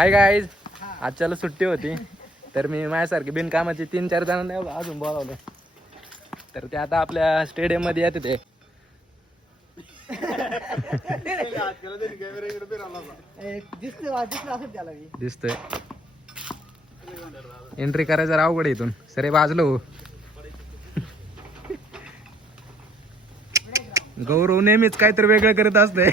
Hi guys, आजच्याला सुट्टी होती तर मी माझ्यासारखी बिनकामाची 3-4 जणांना अजून बोलावलं. तर ते आता आपल्या स्टेडियम मध्ये येते ते. दिसतोय एंट्री करायचं अवघड आहे इथून. सरे वाजलो. गौरव नेहमीच काहीतरी वेगळं करत असते.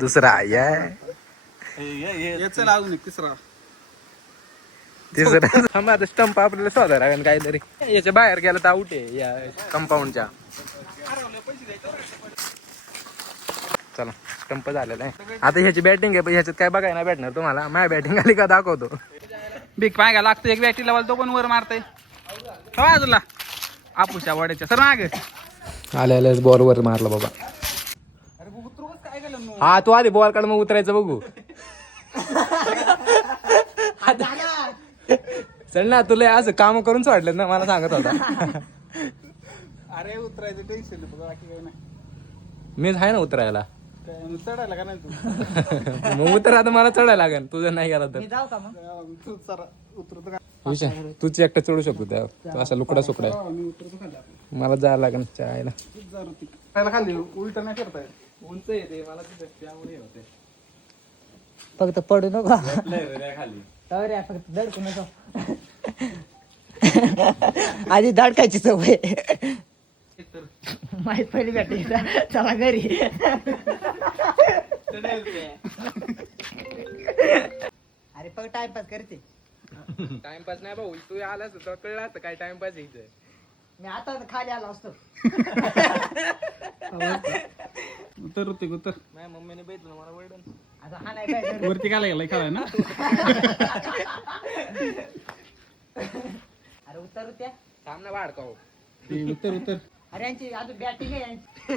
दुसरा तिसरा स्टंप आपल्याला शोधा लागेल काहीतरी. याच्या बाहेर गेला तर आउट आहे या कंपाऊंडच्या. चला स्टंप झालेला आहे. आता ह्याची बॅटिंग आहे, ह्याच्यात काय बघायला नाही भेटणार तुम्हाला. माझ्या बॅटिंग आली का दाखवतो. बिग पाय लागतो एक बॅटी लावाल तो पण वर मारतय. बाजूला आपुशा वाड्याच्या सर मागे आले बॉल वर मारला बाबा. हा तू आधी बॉल काढ मग उतरायचं बघू. चल ना, तुला असं काम करूनच वाटलं ना, मला सांगत होता. अरे उतरायचं टेन्शन बाकी काही नाही. मीच आहे ना उतरायला. चढायला का नाही तू? मग उतर आता, मला चढायला लागेल तुझं नाही गेला तर. तू सर उतरतो का? विषय तूच एकटा चढू शकतो त्या. तू असा लुकडा सुकडा आहे. मी उतरतो खाली. मला जायला लागेल चायला. खाली उलट नाही करताय. उंच येते मला त्यामुळे होते. फक्त पडू नको खाली. फक्त धडकू नको. आधी धडकायची सवय. माहित पहिली भेटली चला घरी. अरे फक्त टाइमपास करते. टाइमपास नाही भाऊ, तू आलास तर कळलं असतं काय टाइमपास यायचं. मी आता खाली आलो असतो. उतर उतर. माझ्या मम्मीने बघितलं मला वळण. आता हा नाही काय वरती काय गेलाय खालाय ना. अरे उतर त्या थांब ना वाढ काव. उतर. अरे यांची अजून बॅटिंग आहे यांची.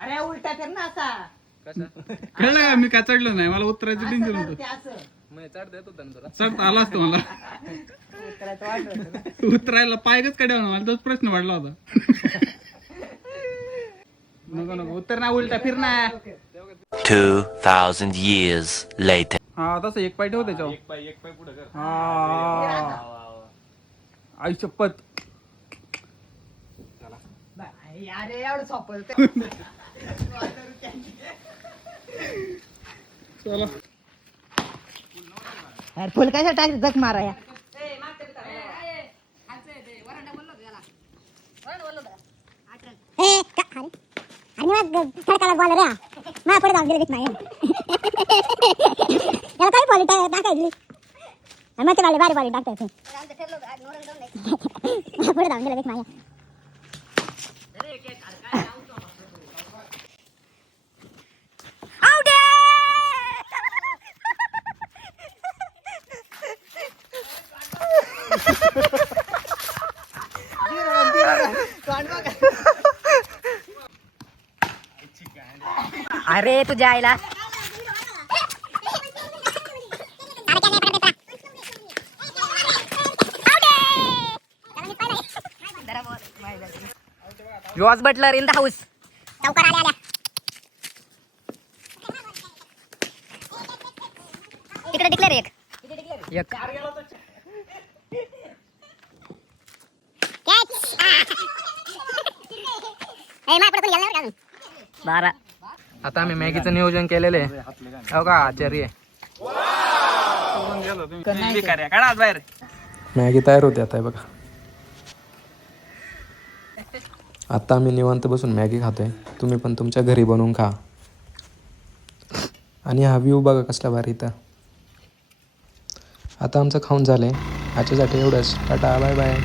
अरे उलटा कर ना असा. कसा कळलं का मी काय चढलो नाही. मला उतरायचं टेन्शन होतं. ते असं मग चढ देत होता ना तुला. चढता आला असतो मला. उतरायचं वाटलं होतं ना. उतरायला पायच कडे मला तोच प्रश्न वाढला होता. नको उतर ना, उलटा फिर ना. 2000 years later. हा तसं एक पाय ठेव त्याच्यावर. एक पाय पुढे कर. आई शपथ. अरे एवढं सोपं. चला अरे फुल कशा टाकली जग माराया. थडकाला बॉल रे मा पुढे जाऊन गेले नाही. याला काय बॉल टाकायची मग ते बारी बारी टाकताय. पुढे जाऊन गेले नाही. अरे तुझ्या आईला जॉर्ज बटलर इन द हाऊस. चौकार आल्या आल्या तिकडे डिक्लेअर एक कॅच. ए मा पुढे कोणी गेलं 12. आता आम्ही मॅगीचं नियोजन केलेलं आहे. हो का आचार्य. काढा बाहेर. मॅगी तयार होते आता बघा. आता आम्ही निवांत बसून मॅगी खातोय. तुम्ही पण तुमच्या घरी बनवून खा. आणि हा व्ह्यू बघा कसला भारी इथं. आता आमचं खाऊन झालंय. आजच्यासाठी एवढंच. Tata bye bye.